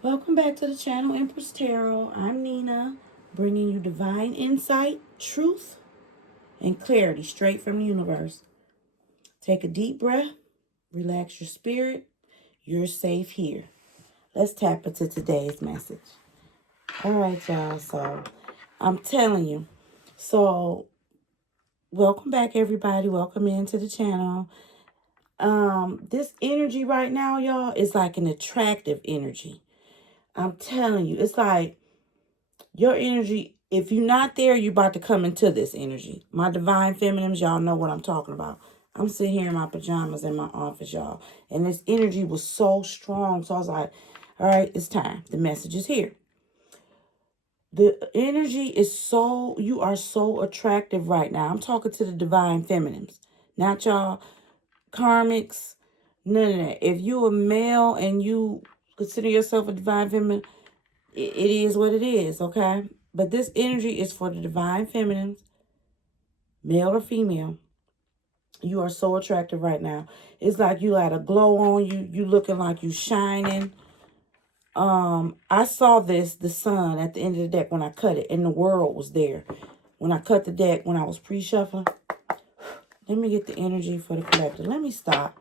Welcome back to the channel, Empress Tarot. I'm Nina, bringing you divine insight, truth, and clarity straight from the universe. Take a deep breath, relax your spirit. You're safe here. Let's tap into today's message. All right, y'all. So, I'm telling you. So, welcome back, everybody. Welcome into the channel. This energy right now, y'all, is like an attractive energy. I'm telling you, it's like your energy, if you're not there, you're about to come into this energy. My divine feminines, y'all know what I'm talking about. I'm sitting here in my pajamas in my office, y'all. And this energy was so strong. So I was like, all right, it's time. The message is here. The energy is you are so attractive right now. I'm talking to the divine feminines. Not y'all karmics, none of that. If you a male and you consider yourself a divine feminine, it is what it is, okay? But this energy is for the divine feminines, male or female. You are so attractive right now. It's like you got a glow on you. You looking like you shining. I saw the sun at the end of the deck when I cut it, and the world was there. When I cut the deck, when I was pre-shuffling. Let me get the energy for the collector. Let me stop.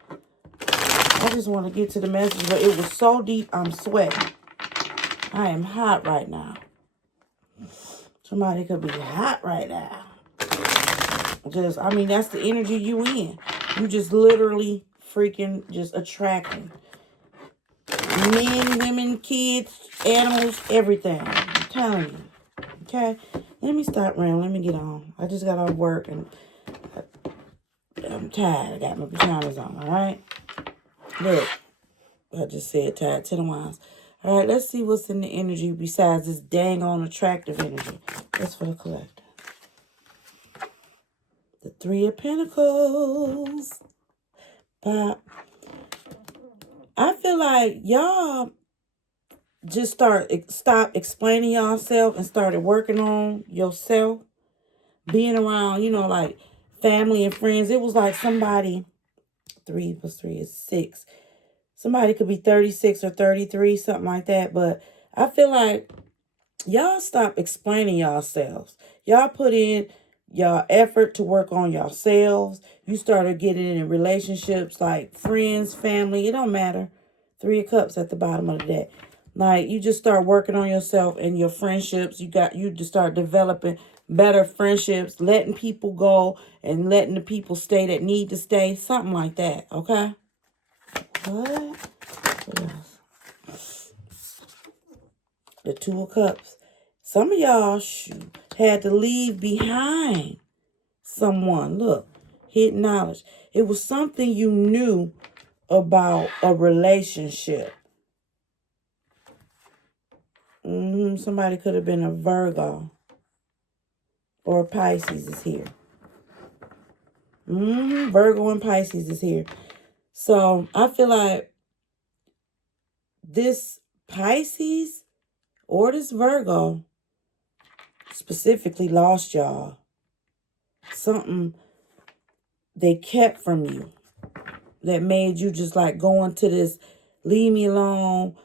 I just want to get to the message, but it was so deep, I'm sweating. I am hot right now. Somebody could be hot right now. That's the energy you in. You just literally freaking just attracting. Men, women, kids, animals, everything. I'm telling you. Okay? Let me stop around. Let me get on. I just got off work and I'm tired. I got my pajamas on, alright? Look. I just said tired to the wines. Alright, let's see what's in the energy besides this dang on attractive energy. That's for the collector. The Three of Pentacles. Pop. I feel like y'all just stop explaining yourself and started working on yourself. Being around, like family and friends. It was like somebody, 3 plus 3 is 6. Somebody could be 36 or 33, something like that. But I feel like y'all stop explaining yourselves. Y'all put in y'all effort to work on yourselves. You started getting in relationships like friends, family. It don't matter. 3 of Cups at the bottom of the deck. Like, you just start working on yourself and your friendships. You just start developing better friendships, letting people go and letting the people stay that need to stay. Something like that, okay? What else? The 2 of Cups. Some of y'all had to leave behind someone. Look, hidden knowledge. It was something you knew about a relationship. Somebody could have been a Virgo or a Pisces is here. Virgo and Pisces is here. So I feel like this Pisces or this Virgo specifically lost y'all. Something they kept from you that made you just like go into this leave me alone,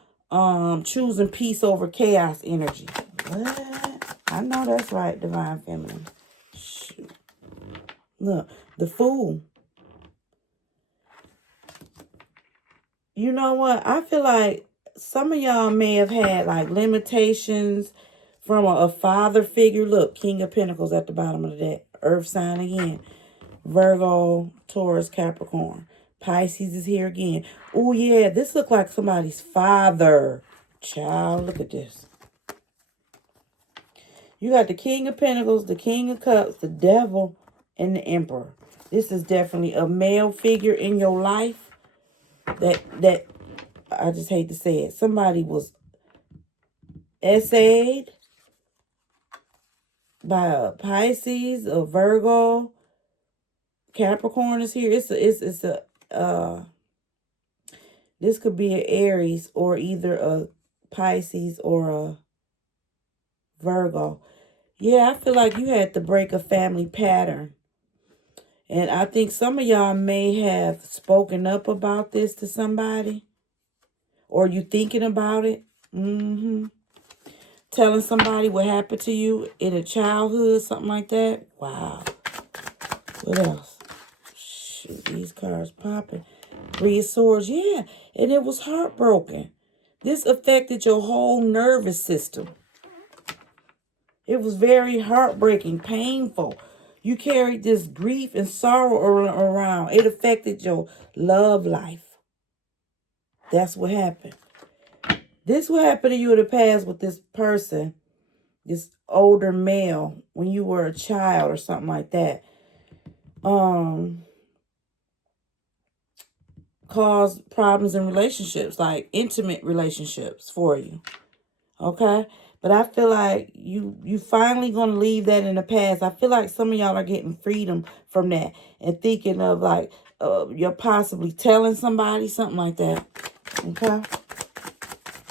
choosing peace over chaos energy. What? I know that's right, divine feminine. Shoot. Look, the Fool. You know what? I feel like some of y'all may have had like limitations from a father figure. Look, King of Pentacles at the bottom of the deck. Earth sign again. Virgo, Taurus, Capricorn. Pisces is here again. Oh, yeah. This look like somebody's father. Child, look at this. You got the King of Pentacles, the King of Cups, the Devil, and the Emperor. This is definitely a male figure in your life that I just hate to say it. Somebody was essayed by a Pisces, a Virgo, Capricorn is here. This could be an Aries or either a Pisces or a Virgo. Yeah, I feel like you had to break a family pattern. And I think some of y'all may have spoken up about this to somebody. Or you thinking about it. Mm-hmm. Telling somebody what happened to you in a childhood, something like that. Wow. What else? Shoot, these cards popping. Three of Swords, yeah. And it was heartbroken. This affected your whole nervous system. It was very heartbreaking, painful. You carried this grief and sorrow around. It affected your love life. That's what happened. This what happened to you in the past with this person, this older male, when you were a child or something like that. Caused problems in relationships, like intimate relationships for you. Okay? But I feel like you finally gonna leave that in the past. I feel like some of y'all are getting freedom from that and thinking of like you're possibly telling somebody something like that. Okay?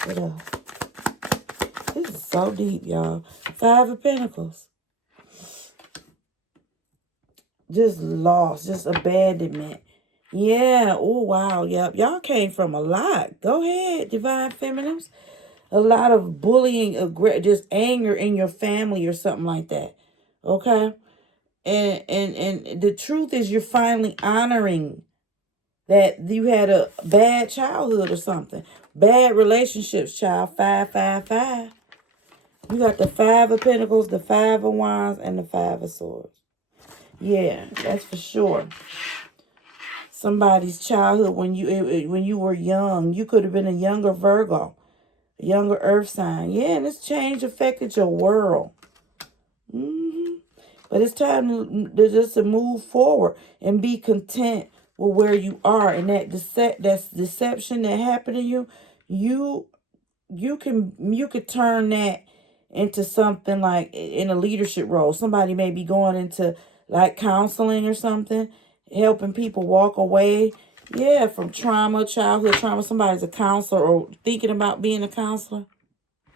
What else? This is so deep, y'all. Five of Pentacles. Just loss, just abandonment. Yeah. Oh, wow. Yep. Y'all came from a lot. Go ahead, Divine Feminines. A lot of bullying, just anger in your family or something like that. Okay? And the truth is you're finally honoring that you had a bad childhood or something. Bad relationships, child. 555. You got the Five of Pentacles, the Five of Wands, and the Five of Swords. Yeah, that's for sure. Somebody's childhood when you were young. You could have been a younger Virgo, a younger Earth sign. Yeah, and this change affected your world. But it's time to just to move forward and be content with where you are. And that deception that happened to you, you could turn that into something like in a leadership role. Somebody may be going into like counseling or something, helping people walk away, yeah, from trauma, childhood trauma. Somebody's a counselor or thinking about being a counselor.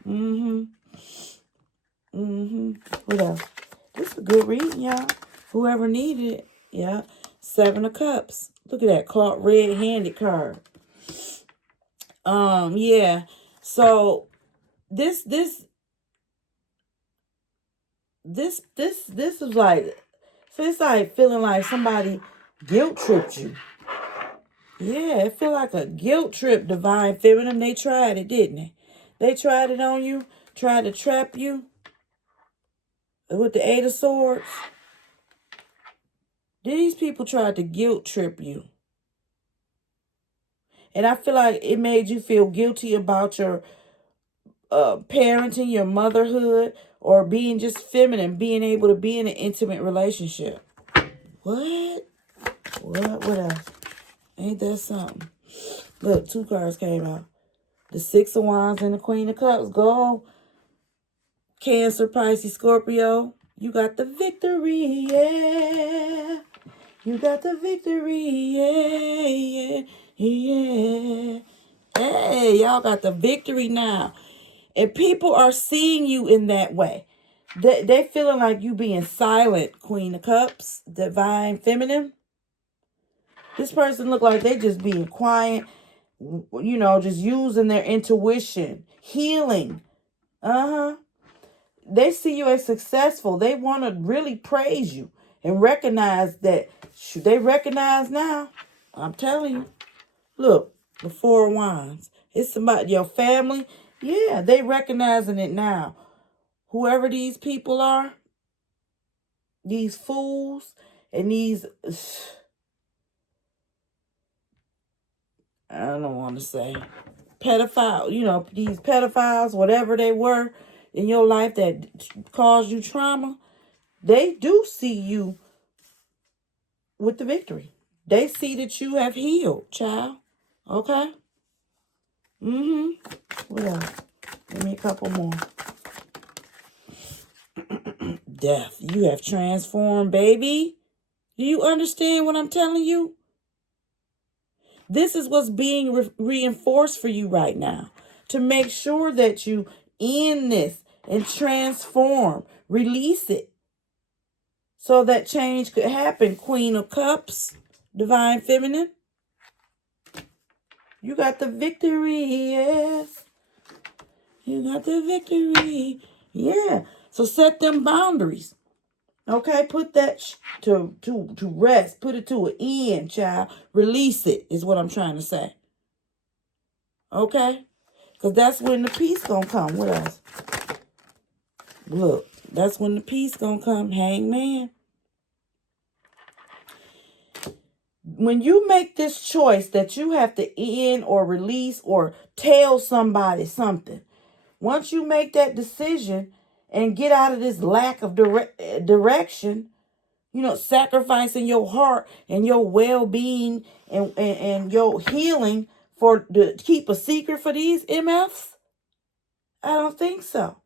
What else? This is a good reading, y'all. Whoever needed it, yeah. Seven of Cups. Look at that caught red-handed card. Yeah. So this is like, so it's like feeling like somebody guilt tripped you. Yeah, it feel like a guilt trip, Divine Feminine. They tried it, didn't they? They tried it on you, tried to trap you with the Eight of Swords. These people tried to guilt trip you. And I feel like it made you feel guilty about your parenting, your motherhood, or being just feminine, being able to be in an intimate relationship. What? What else? Ain't that something? Look, two cards came out. The Six of Wands and the Queen of Cups. Go. Cancer, Pisces, Scorpio. You got the victory, yeah. You got the victory, yeah, yeah. Hey, y'all got the victory now. And people are seeing you in that way. They feeling like you being silent, Queen of Cups, Divine Feminine. This person look like they just being quiet, you know, just using their intuition, healing. They see you as successful. They want to really praise you and recognize that. Should they recognize now? I'm telling you. Look, the Four of Wands. It's somebody, your family. Yeah, they recognizing it now. Whoever these people are, these fools and these, I don't want to say, pedophile, you know, these pedophiles, whatever they were in your life that caused you trauma, they do see you with the victory. They see that you have healed, child. Okay? What else? Give me a couple more. Death. You have transformed, baby. Do you understand what I'm telling you? This is what's being reinforced for you right now. To make sure that you end this and transform. Release it. So that change could happen. Queen of Cups. Divine Feminine. You got the victory, yes. You got the victory. Yeah. So set them boundaries. Okay, put that to rest. Put it to an end, child. Release it is what I'm trying to say. Okay? Because that's when the peace gonna come with us. Look, that's when the peace gonna come. Hangman. When you make this choice that you have to end or release or tell somebody something, once you make that decision and get out of this lack of direction, sacrificing your heart and your well-being and your healing to keep a secret for these MFs, I don't think so.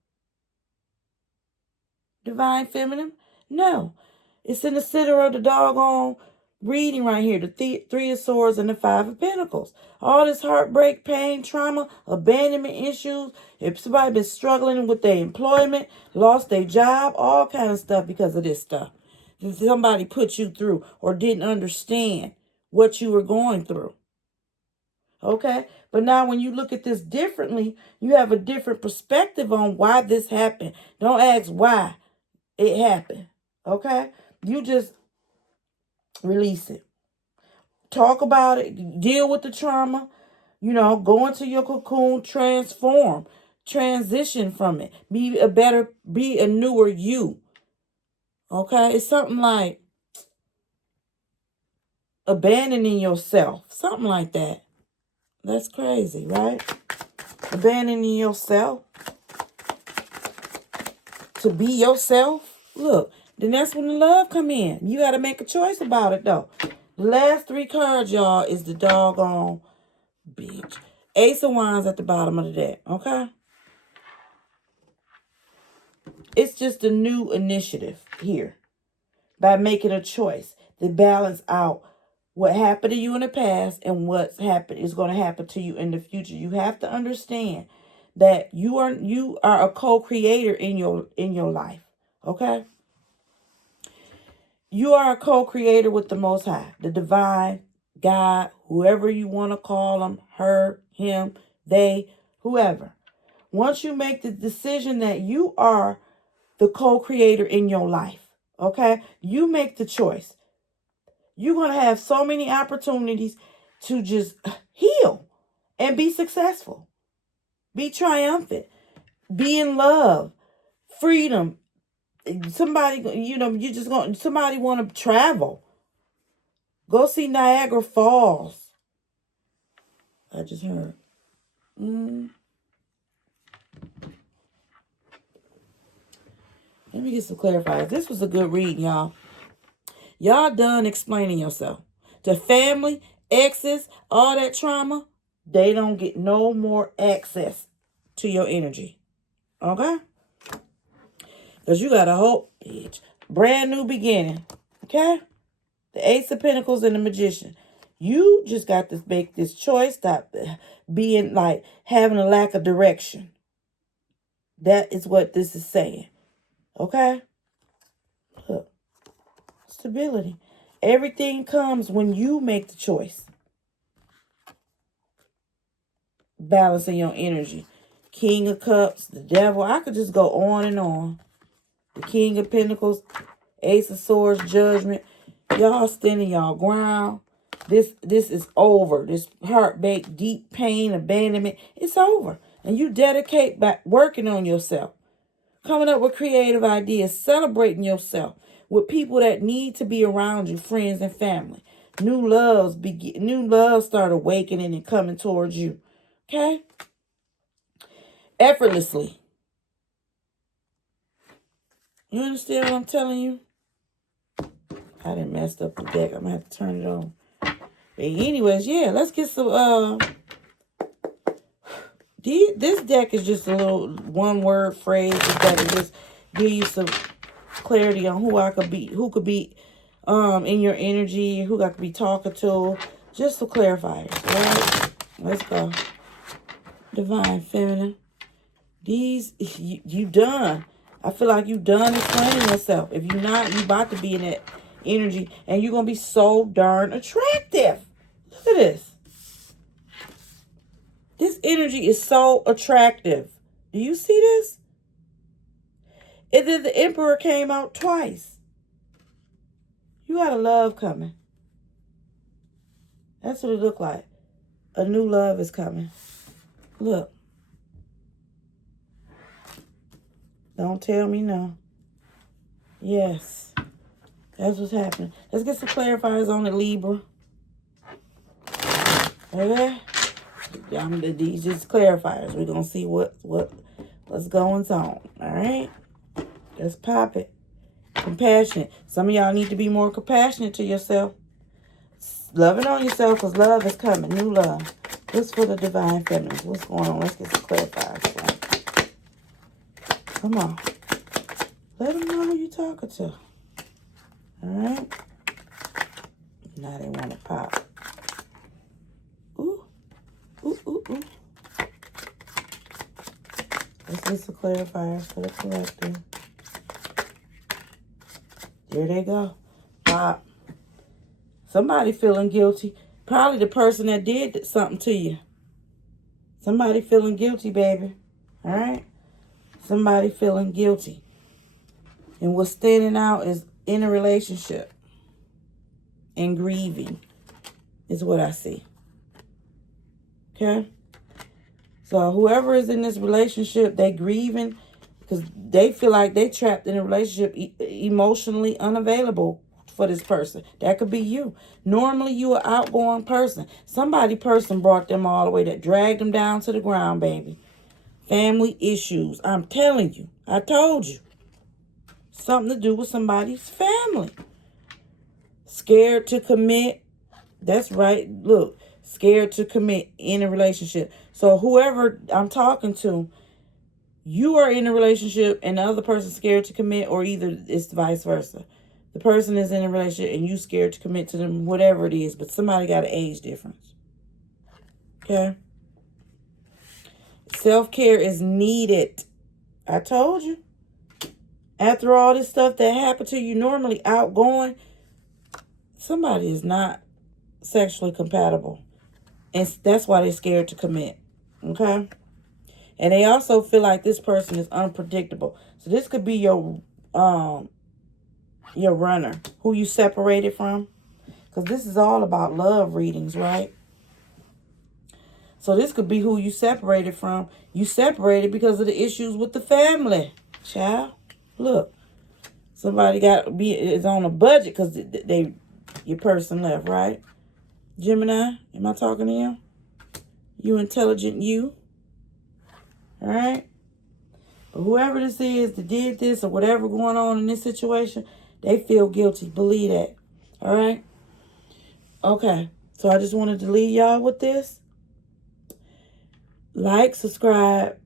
Divine Feminine? No. It's in the center of the doggone reading right here. The Three of Swords and the Five of Pentacles. All this heartbreak, pain, trauma, abandonment issues. If somebody been struggling with their employment, lost their job, all kind of stuff because of this stuff. If somebody put you through or didn't understand what you were going through. Okay? But now when you look at this differently, you have a different perspective on why this happened. Don't ask why it happened. Okay? You just release it. Talk about it. Deal with the trauma. Go into your cocoon, transform, transition from it. Be a newer you. Okay? It's something like abandoning yourself. Something like that. That's crazy, right? Abandoning yourself to be yourself. Look, then that's when the love come in. You got to make a choice about it, though. The last three cards, y'all, is the doggone bitch. Ace of Wands at the bottom of the deck, okay? It's just a new initiative here by making a choice to balance out what happened to you in the past and what's happened is going to happen to you in the future. You have to understand that you are a co-creator in your life, okay? You are a co-creator with the Most High, the divine, God, whoever you want to call them, her, him, they, whoever. Once you make the decision that you are the co-creator in your life, okay? You make the choice. You're going to have so many opportunities to just heal and be successful. Be triumphant. Be in love. Freedom. Somebody, somebody want to travel. Go see Niagara Falls. I just heard. Let me get some clarifiers. This was a good read, y'all. Y'all done explaining yourself. To family, exes, all that trauma, they don't get no more access to your energy. Okay? Because you got a whole brand new beginning. Okay? The Ace of Pentacles and the Magician. You just got to make this choice. Stop being like having a lack of direction. That is what this is saying. Okay? Look. Stability. Everything comes when you make the choice. Balancing your energy. King of Cups, the Devil. I could just go on and on. The King of Pentacles, Ace of Swords, Judgment. Y'all standing y'all ground. This is over. This heartbreak, deep pain, abandonment, it's over. And you dedicate back working on yourself. Coming up with creative ideas, celebrating yourself with people that need to be around you, friends and family. New loves start awakening and coming towards you. Okay? Effortlessly. You understand what I'm telling you? I done messed up the deck. I'm going to have to turn it on. But anyways, yeah, let's get some... This deck is just a little one-word phrase that will just give you some clarity on who could be in your energy, who I could be talking to. Just to clarify it, right? Let's go. Divine Feminine. You done. I feel like you done explaining yourself. If you're not, you about to be in that energy. And you're going to be so darn attractive. Look at this. This energy is so attractive. Do you see this? And then the Emperor came out twice. You got a love coming. That's what it looked like. A new love is coming. Look. Don't tell me no. Yes. That's what's happening. Let's get some clarifiers on the Libra. Okay? These just clarifiers. We're going to see what's going on. All right? Let's pop it. Compassionate. Some of y'all need to be more compassionate to yourself. Loving on yourself because love is coming. New love. What's for the divine feminine? What's going on? Let's get some clarifiers. Come on. Let them know who you're talking to. All right? Now they want to pop. Ooh. Ooh, ooh, ooh. Let's get some clarifiers for the collective. There they go. Pop. Somebody feeling guilty. Probably the person that did something to you. Somebody feeling guilty, baby. All right? Somebody feeling guilty. And what's standing out is in a relationship and grieving is what I see. Okay? So whoever is in this relationship, they grieving because they feel like they trapped in a relationship emotionally unavailable for this person. That could be you. Normally, you an outgoing person. Person brought them all the way, that dragged them down to the ground, baby. Family issues. I'm telling you. I told you. Something to do with somebody's family. Scared to commit. That's right. Look, scared to commit in a relationship. So whoever I'm talking to, you are in a relationship and the other person's scared to commit, or either it's vice versa. The person is in a relationship and you scared to commit to them, whatever it is, but somebody got an age difference. Okay? Self-care is needed. I told you. After all this stuff that happened to you, normally outgoing, somebody is not sexually compatible. And that's why they're scared to commit. Okay? And they also feel like this person is unpredictable. So this could be your runner, who you separated from. Because this is all about love readings, right? So this could be who you separated from. You separated because of the issues with the family. Child, look. Somebody is on a budget because your person left, right? Gemini, am I talking to you? You intelligent you. All right? But whoever this is that did this or whatever going on in this situation, they feel guilty. Believe that. All right? Okay. So I just wanted to leave y'all with this. Like, subscribe,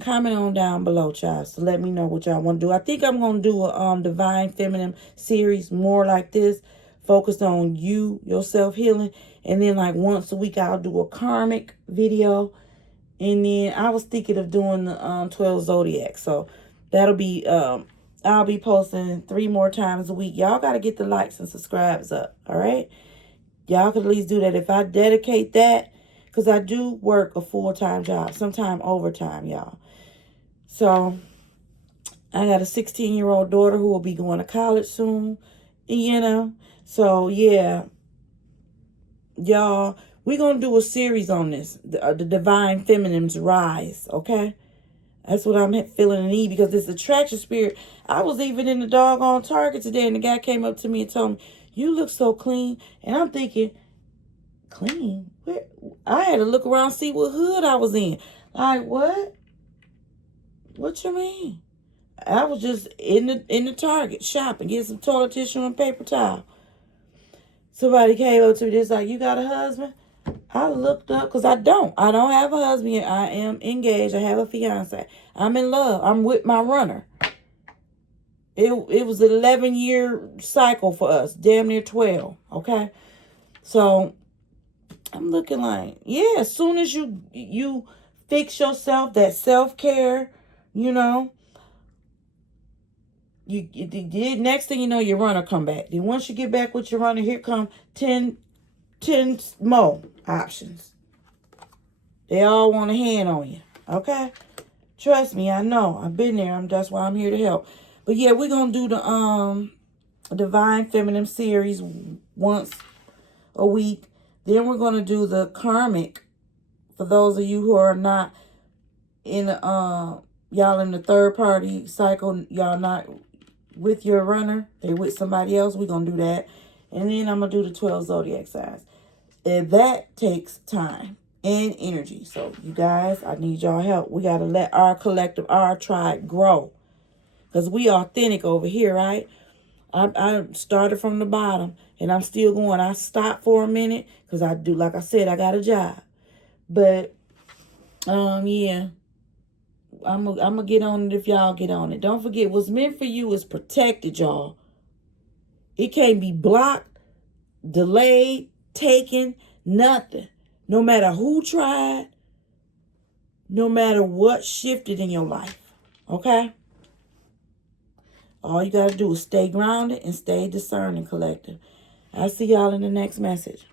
comment on down below, child. So let me know what y'all want to do. I think I'm going to do a Divine Feminine series more like this, focused on your self-healing. And then like once a week, I'll do a karmic video. And then I was thinking of doing the 12 zodiac. So that'll be, I'll be posting 3 more times a week. Y'all got to get the likes and subscribes up. All right? Y'all could at least do that. If I dedicate that, because I do work a full-time job, sometime overtime, y'all. So I got a 16-year-old daughter who will be going to college soon, you know. So, yeah, y'all, we're going to do a series on this, the Divine Feminine's Rise, okay? That's what I'm feeling the need, because this attraction spirit. I was even in the doggone Target today, and the guy came up to me and told me, "You look so clean." And I'm thinking, clean? Where? I had to look around, see what hood I was in. Like, what? What you mean? I was just in the Target shopping, getting some toilet tissue and paper towel. Somebody came up to me, just like, "You got a husband?" I looked up, because I don't have a husband yet. I am engaged. I have a fiance. I'm in love. I'm with my runner. It was an 11-year cycle for us. Damn near 12. Okay? So I'm looking like, yeah, as soon as you fix yourself, that self-care, you know, you next thing you know, your runner come back. Then once you get back with your runner, here come 10 more options. They all want a hand on you. Okay? Trust me, I know. I've been there. That's why I'm here to help. But yeah, we're gonna do the Divine Feminine series once a week. Then we're gonna do the karmic. For those of you who are not in y'all in the third party cycle, y'all not with your runner, they with somebody else, we're gonna do that. And then I'm gonna do the 12 zodiac signs. And that takes time and energy. So you guys, I need y'all help. We gotta let our collective, our tribe grow. Because we authentic over here, right? I started from the bottom and I'm still going. I stopped for a minute because I do, like I said, I got a job. But yeah, I'm gonna get on it if y'all get on it. Don't forget, what's meant for you is protected, y'all. It can't be blocked, delayed, taken, nothing. No matter who tried, no matter what shifted in your life. Okay? All you gotta do is stay grounded and stay discerning, collective. I'll see y'all in the next message.